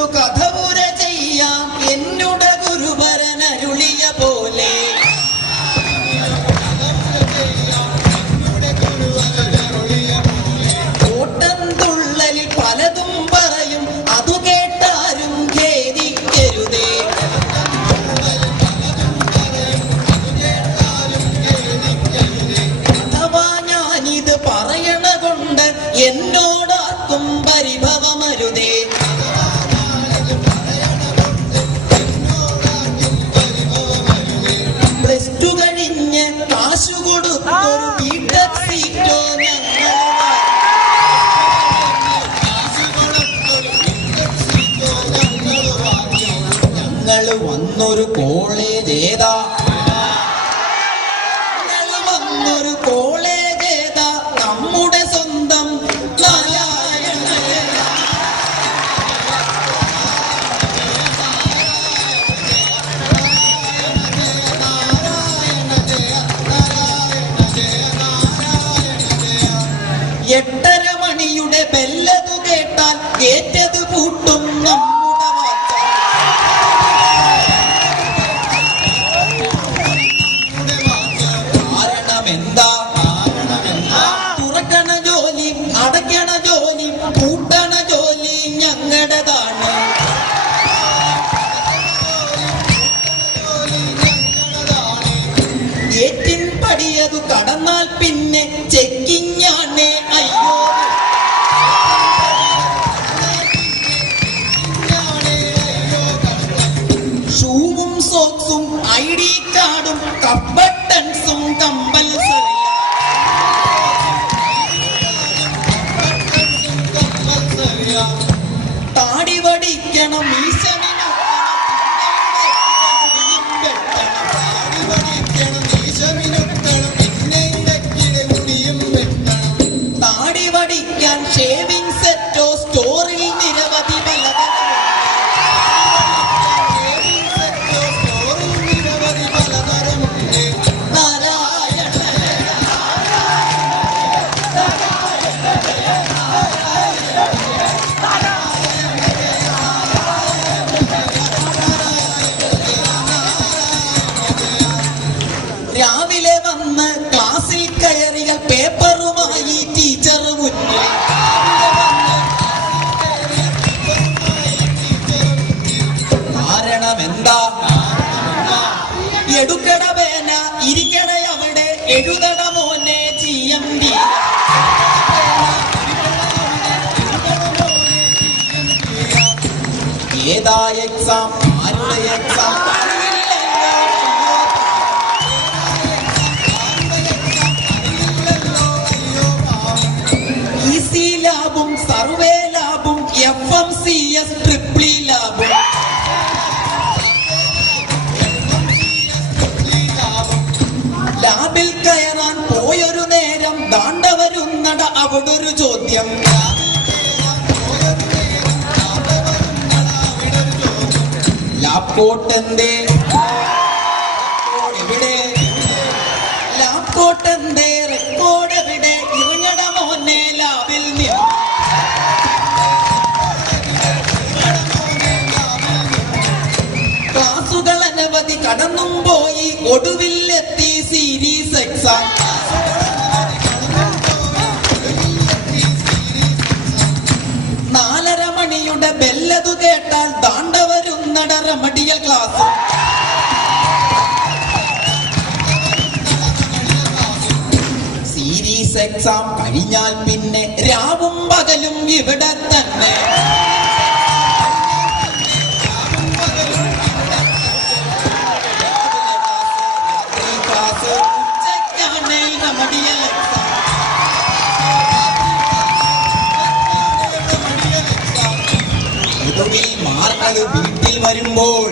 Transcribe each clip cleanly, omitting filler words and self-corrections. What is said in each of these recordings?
ഒരു കഥപുര ചെയ്യാം എന്നുടെ ഗുരുവരൻ അരുളിയ പോലെ. ഓട്ടംതുള്ളലിൽ പലതും പറയും, അതു കേട്ടാരും ഖേദിക്കരുതേ. അഥവാ ഞാനിത് പറയണ കൊണ്ട് എന്നോടാർക്കും പരിഭവമരുതേ. പ്ലസ് ടു കഴിഞ്ഞ് കാശു കൊടുത്തൊരു ബിടെക് സീറ്റോ ഞങ്ങള് വന്നൊരു കോളേജ് ഏതാ? വന്നൊരു കോളേജ് ഏതാ? നമ്മുടെ സ്വന്തം എട്ടര മണിയുടെ ബെല്ലതു കേട്ടാൽ ഏറ്റത് പൂട്ടും നമ്മുടെ വാച്ച. കാരണമെന്താ? തുറക്കണ ജോലി, അടയ്ക്കണ ജോലി, കൂട്ടണ ജോലി ഞങ്ങളുടേതാണ്. ഏറ്റിൻ പടിയതു കടന്നാൽ പിന്നെ ചെക്കിങ്ങാണേ. അയ്യോ, ഷൂവും സോക്സും ID കാർഡും കബട്ടൺസും കമ്പൽസറിയാ. താടി വടിക്കണം, മീശ താടി വടിക്കാൻ ഷേവിംഗ് സെറ്റോ സ്റ്റോറിൽ നിരവധി പലതരമുണ്ട്. നാരായണ രാവിലെ വന്ന് ക്ലാസ്സിൽ കയറിയ പേപ്പറുമായി ടീച്ചർ മുന്നിൽ. കാരണമെന്താ? എടുക്കട പേന, ഇരിക്കട അവിടെ, എഴുതട മോനെ GMD. ഏതാ എക്സാം? ആരുടെ എക്സാം? ലാബും സർവേ ലാബും FMCS ട്രിപ്പിൾ ലാബും. ലാബിൽ കയറാൻ പോയൊരു നേരം ദാണ്ടവരുന്നട അവിടൊരു ചോദ്യം. ലാബ് കോട്ട് എന്തേ? എവിടെ? ലാബ് കോട്ട് എന്തേ? റെക്കോർഡ് എവിടെ? ഇറങ്ങട മോനെ ലാബിൽ നിന്ന്. ക്ലാസുകൾ അനവധി കടന്നും പോയി, ഒടുവിലെത്തി സീരീസ് എക്സാം. 4:30 മണിയുടെ ബെല്ലതു കേട്ടാൽ ദാണ്ടവരുന്നട റെമഡിയൽ ക്ലാസ്. സീരീസ് എക്സാം കഴിഞ്ഞാൽ പിന്നെ രാവും പകലും ഇവിടെ തന്നെ. ഉച്ചയ്ക്കാണ് റെമഡിയൽ എക്സാം. ഒടുവിൽ മാർക്കത് വീട്ടിൽ വരുമ്പോൾ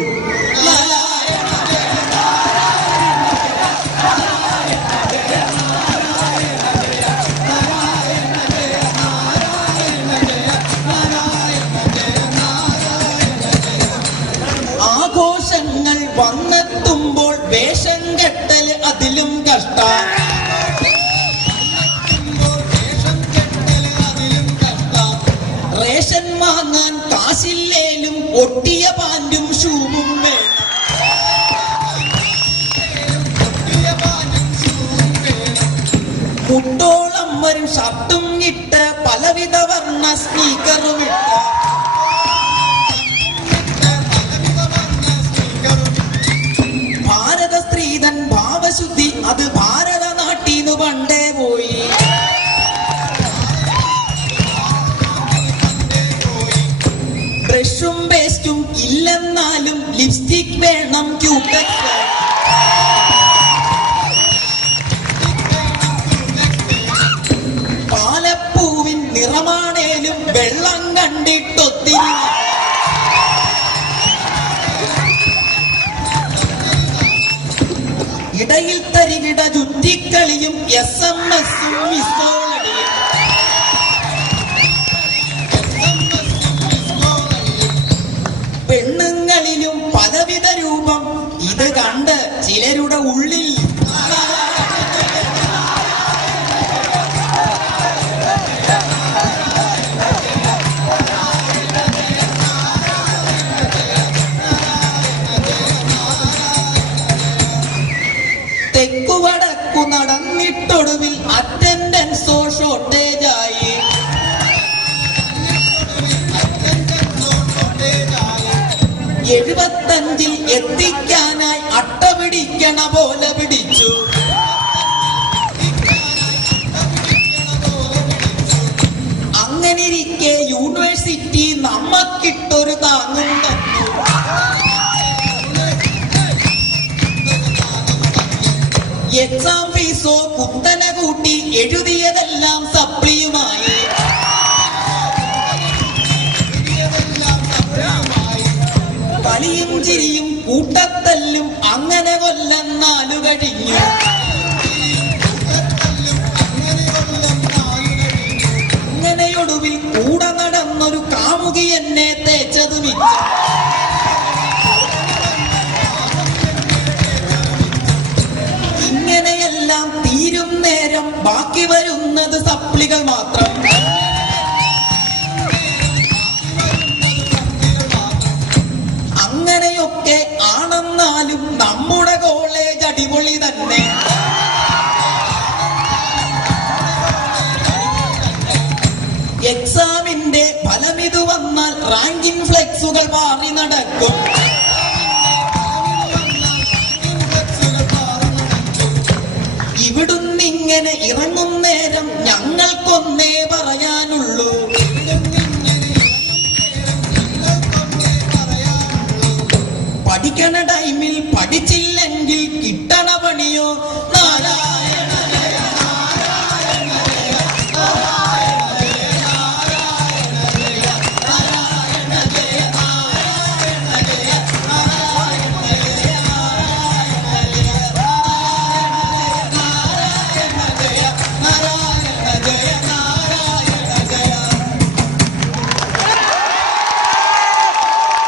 ആഘോഷങ്ങൾ വന്നെത്തുമ്പോൾ വേഷം കെട്ടൽ അതിലും കഷ്ടം. റേഷൻ വാങ്ങാൻ കാശില്ലേലും ഒട്ടിയ പാൻറ്റും ഷൂവും വേണം. മുട്ടോളം വരും ഷർട്ടും ഇട്ട് പലവിധ വർണ്ണ സ്പീക്കറും ഇട്ട് ഭാരത സ്ത്രീതൻ ഭാവശുദ്ധി അത് ഭാരത നാട്ടീന്ന് പണ്ടേ പോയി. ബ്രഷും പേസ്റ്റും ഇല്ലെന്നാലും ലിപ്സ്റ്റിക് വേണം, ക്യൂടെക്സ് വേണം. പാലപ്പൂവിൻ നിറമാണേലും വെള്ളം കണ്ടിട്ടൊത്തിരി. ഇടയിൽ തരികിട ചുറ്റിക്കളിയും SMS-ഉം മിസ്കോളടിയും. പെണ്ണുങ്ങളിലും പലവിധ രൂപം, ഇത് കണ്ട് ചിലരുടെ ഉള്ളിൽ തെക്കുവടക്കു നടന്നിട്ടൊടുവിൽ അറ്റൻഡൻസോ ഷോർട്ടേജായി. 75 എത്തിക്കാനായി അട്ട പിടിക്കണ പോലെ പിടിച്ചു. അങ്ങനിരിക്കെ യൂണിവേഴ്സിറ്റി നമ്മക്കിട്ടൊരു താങ്ങും തന്നു. എക്സാം ഫീസോ കുത്തനെ കൂട്ടി, എഴുതിയതെല്ലാം സപ്ലിയുമായി. കളിയും ചിരിയും കൂട്ടത്തല്ലും അങ്ങനെ കൊല്ലം 4 കഴിഞ്ഞു. അങ്ങനെയൊടുവിൽ കൂടെ നടന്നൊരു കാമുകി എന്നെ തേച്ചത് മിച്ചം. ഇങ്ങനെയെല്ലാം തീരും നേരം ബാക്കി വരുന്നത് സപ്ലികൾ മാത്രം. അങ്ങനെയൊക്കെ ആണെന്നാലും നമ്മുടെ കോളേജ് അടിപൊളി തന്നെ. എക്സാമിന്റെ ഫലമിതു വന്നാൽ റാങ്കിൻ ഫ്ലെക്സുകൾ മാറി നടക്കും. ഇവിടുന്നിങ്ങനെ ഇറങ്ങും നേരം ഞങ്ങൾക്കൊന്നേ പറയാനുള്ളൂ. പഠിക്കണ ടൈമിൽ പഠിച്ചില്ല